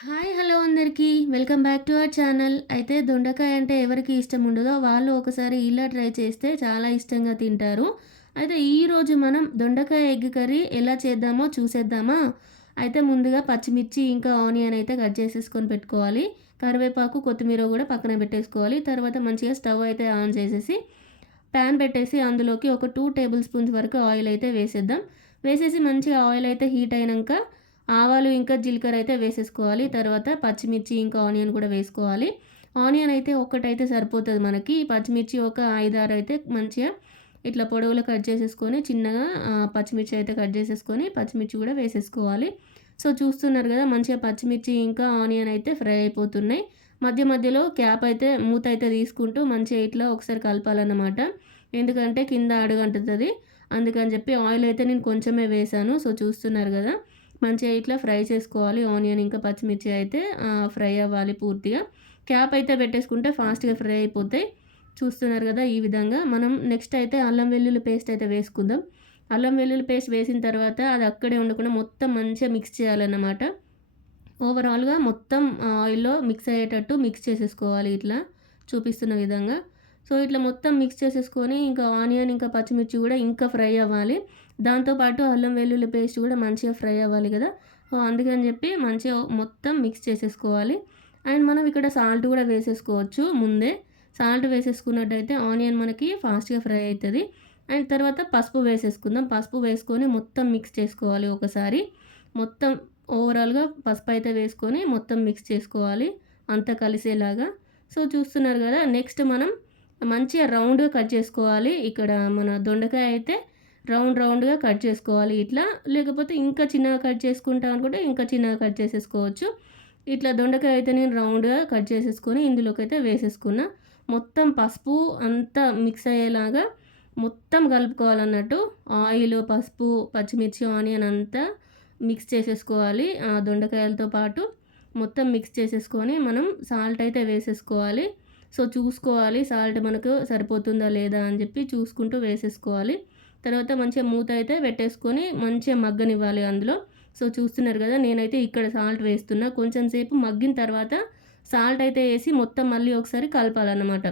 Hello అందరికీ. Welcome back to our channel. అయితే దొండకాయ అంటే ఎవరికి ఇష్టం ఉండదో వాళ్ళు ఒకసారి ఇలా ట్రై చేస్తే చాలా ఇష్టంగా తింటారు. అయితే ఈరోజు మనం దొండకాయ ఎగ్ కర్రీ ఎలా చేద్దామో చూసేద్దామా? అయితే ముందుగా పచ్చిమిర్చి ఇంకా ఆనియన్ అయితే కట్ చేసేసుకొని పెట్టుకోవాలి. కరివేపాకు, కొత్తిమీర కూడా పక్కన పెట్టేసుకోవాలి. తర్వాత మంచిగా స్టవ్ అయితే ఆన్ చేసేసి ప్యాన్ పెట్టేసి అందులోకి ఒక 2 టేబుల్ స్పూన్స్ వరకు ఆయిల్ అయితే వేసేద్దాం. వేసేసి మంచిగా ఆయిల్ అయితే హీట్ అయినంక ఆవాలు ఇంకా జీలకర్ర అయితే వేసేసుకోవాలి. తర్వాత పచ్చిమిర్చి ఇంకా ఆనియన్ కూడా వేసుకోవాలి. ఆనియన్ అయితే ఒక్కటైతే సరిపోతది మనకి. పచ్చిమిర్చి ఒక 5, 6 అయితే మంచిగా ఇట్లా పొడవులో కట్ చేసేసుకొని చిన్నగా పచ్చిమిర్చి అయితే కట్ చేసేసుకొని పచ్చిమిర్చి కూడా వేసేసుకోవాలి. సో చూస్తున్నారు కదా మంచిగా పచ్చిమిర్చి ఇంకా ఆనియన్ అయితే ఫ్రై అయిపోతున్నాయి. మధ్య మధ్యలో క్యాప్ అయితే మూత అయితే తీసుకుంటూ మంచిగా ఇట్లా ఒకసారి కలపాలన్నమాట. ఎందుకంటే కింద అడుగంటుతది. అందుకని చెప్పి ఆయిల్ అయితే నేను కొంచెమే వేశాను. సో చూస్తున్నారు కదా మంచిగా ఇట్లా ఫ్రై చేసుకోవాలి. ఆనియన్ ఇంకా పచ్చిమిర్చి అయితే ఫ్రై అవ్వాలి పూర్తిగా. క్యాప్ అయితే పెట్టేసుకుంటే ఫాస్ట్‌గా ఫ్రై అయిపోతాయి. చూస్తున్నారు కదా ఈ విధంగా. మనం నెక్స్ట్ అయితే అల్లం వెల్లుల్లి పేస్ట్ అయితే వేసుకుందాం. అల్లం వెల్లుల్లి పేస్ట్ వేసిన తర్వాత అది అక్కడే ఉండకుండా మొత్తం మంచిగా మిక్స్ చేయాలన్నమాట. ఓవరాల్‌గా మొత్తం ఆయిల్‌లో మిక్స్ అయ్యేటట్టు మిక్స్ చేసేసుకోవాలి ఇట్లా చూపిస్తున్న విధంగా. సో, ఇట్లా మొత్తం మిక్స్ చేసేసుకొని ఇంకా ఆనియన్ ఇంకా పచ్చిమిర్చి కూడా ఇంకా ఫ్రై అవ్వాలి. దాంతో పాటు అల్లం వెల్లుల్లి పేస్ట్ కూడా మంచిగా ఫ్రై అవ్వాలి కదా! సో, అందుకని చెప్పి మంచిగా మొత్తం మిక్స్ చేసేసుకోవాలి. అండ్ మనం ఇక్కడ సాల్ట్ కూడా వేసేసుకోవచ్చు ముందే. సాల్ట్ వేసేసుకున్నట్టయితే ఆనియన్ మనకి ఫాస్ట్‌గా ఫ్రై అయితది. అండ్ తర్వాత పసుపు వేసేసుకుందాం. పసుపు వేసుకొని మొత్తం మిక్స్ చేసుకోవాలి ఒకసారి. మొత్తం ఓవరాల్‌గా పసుపయితే వేసుకొని మొత్తం మిక్స్ చేసుకోవాలి. అంతా కలిసేలాగా. సో, చూస్తున్నారు గదా! నెక్స్ట్ మనం మంచిగా రౌండ్‌గా కట్ చేసుకోవాలి. ఇక్కడ మన దొండకాయ అయితే రౌండ్‌గా కట్ చేసుకోవాలి ఇట్లా. లేకపోతే ఇంకా చిన్నగా కట్ చేసుకుంటాం అనుకుంటే ఇంకా చిన్నగా కట్ చేసేసుకోవచ్చు. ఇట్లా దొండకాయ అయితే నేను రౌండ్‌గా కట్ చేసేసుకొని ఇందులోకైతే వేసేసుకున్నా. మొత్తం పసుపు అంతా మిక్స్ అయ్యేలాగా మొత్తం కలుపుకోవాలన్నట్టు. ఆయిలు, పసుపు, పచ్చిమిర్చి, ఆనియన్ అంతా మిక్స్ చేసేసుకోవాలి. ఆ దొండకాయలతో పాటు మొత్తం మిక్స్ చేసేసుకొని మనం సాల్ట్ అయితే వేసేసుకోవాలి. సో, చూసుకోవాలి సాల్ట్ మనకు సరిపోతుందా లేదా అని చెప్పి చూసుకుంటూ వేసేసుకోవాలి. తర్వాత మంచిగా మూత అయితే పెట్టేసుకొని మంచిగా మగ్గనివ్వాలి అందులో. సో, చూస్తున్నారు కదా! నేనైతే ఇక్కడ సాల్ట్ వేస్తున్నా. కొంచెం సేపు మగ్గిన తర్వాత సాల్ట్ అయితే ఏసి మొత్తం మళ్ళీ ఒకసారి కలపాలన్నమాట.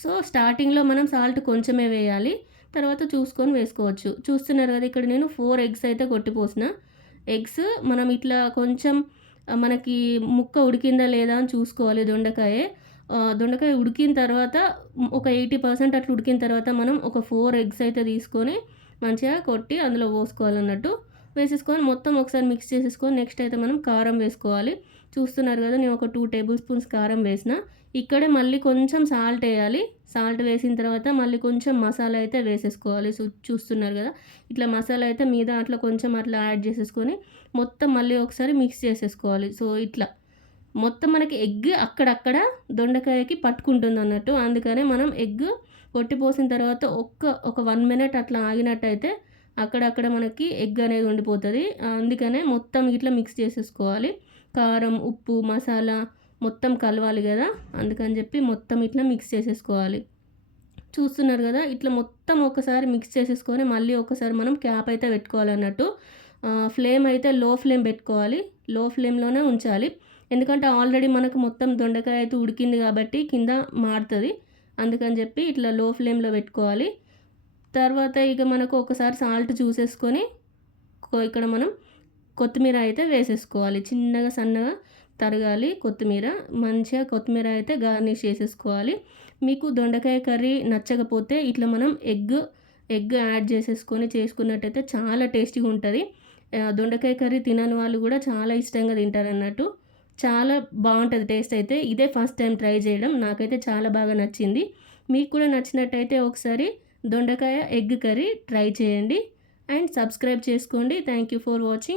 సో, స్టార్టింగ్‌లో మనం సాల్ట్ కొంచెమే వేయాలి. తర్వాత చూసుకొని వేసుకోవచ్చు. చూస్తున్నారు కదా! ఇక్కడ నేను 4 ఎగ్స్ అయితే కొట్టిపోసిన. ఎగ్స్ మనం ఇట్లా కొంచెం మనకి ముక్క ఉడికిందా లేదా అని చూసుకోవాలి దొండకాయ. దొండకాయ ఉడికిన తర్వాత ఒక 80% అట్లా ఉడికిన తర్వాత మనం ఒక 4 ఎగ్స్ అయితే తీసుకొని మంచిగా కొట్టి అందులో పోసుకోవాలన్నట్టు. వేసేసుకొని మొత్తం ఒకసారి మిక్స్ చేసేసుకొని నెక్స్ట్ అయితే మనం కారం వేసుకోవాలి. చూస్తున్నారు కదా! నేను ఒక 2 టేబుల్ స్పూన్స్ కారం వేసిన. ఇక్కడే మళ్ళీ కొంచెం సాల్ట్ ఎయాలి. సాల్ట్ వేసిన తర్వాత మళ్ళీ కొంచెం మసాలా అయితే వేసేసుకోవాలి. సో, చూస్తున్నారు కదా! ఇట్లా మసాలా అయితే మీద అట్లా కొంచెం అట్లా యాడ్ చేసేసుకొని మొత్తం మళ్ళీ ఒకసారి మిక్స్ చేసేసుకోవాలి. సో, ఇట్లా మొత్తం మనకి ఎగ్ అక్కడక్కడ దొండకాయకి పట్టుకుంటుందన్నట్టు. అందుకనే మనం ఎగ్ కొట్టిపోసిన తర్వాత ఒక 1 మినిట్ అట్లా ఆగినట్టయితే అక్కడక్కడ మనకి ఎగ్ అనేది ఉండిపోతది. అందుకనే మొత్తం ఇట్లా మిక్స్ చేసేసుకోవాలి. కారం, ఉప్పు, మసాలా మొత్తం కలవాలి గదా! అందుకని జెప్పి మొత్తం ఇట్లా మిక్స్ చేసేసుకోవాలి. చూస్తున్నారు గదా! ఇట్లా మొత్తం ఒకసారి మిక్స్ చేసేసుకొని మళ్ళీ ఒకసారి మనం క్యాప్ అయితే పెట్టుకోవాలన్నట్టు. ఫ్లేమ్ అయితే లో ఫ్లేమ్ పెట్టుకోవాలి. లో ఫ్లేమ్‌లోనే ఉంచాలి. ఎందుకంటే ఆల్రెడీ మనకు మొత్తం దొండకాయ అయితే ఉడికింది గాబట్టి కింద మాడుతది. అందుకని జెప్పి ఇట్లా లో ఫ్లేమ్‌లో పెట్టుకోవాలి. తర్వాత ఇక మనకు ఒకసారి సాల్ట్ చూసేసుకొని ఇక్కడ మనం కొత్తిమీర అయితే వేసేసుకోవాలి. చిన్నగా సన్నగా తరగాలి కొత్తిమీర. మంచిగా కొత్తిమీర అయితే గార్నిష్ చేసేసుకోవాలి. మీకు దొండకాయ కర్రీ నచ్చకపోతే ఇట్లా మనం ఎగ్ యాడ్ చేసేసుకొని చేసుకున్నట్టయితే చాలా టేస్టీగా ఉంటది. దొండకాయ కర్రీ తినని వాళ్ళు కూడా చాలా ఇష్టంగా తింటారన్నట్టు. చాలా బావుంటది టేస్ట్ అయితే. ఇదే ఫస్ట్ టైం ట్రై చేయడం. నాకైతే చాలా బాగా నచ్చింది. మీకు కూడా నచ్చినట్టయితే ఒకసారి దొండకాయ ఎగ్ కర్రీ ట్రై చేయండి. అండ్ సబ్స్క్రైబ్ చేసుకోండి. Thank you for watching.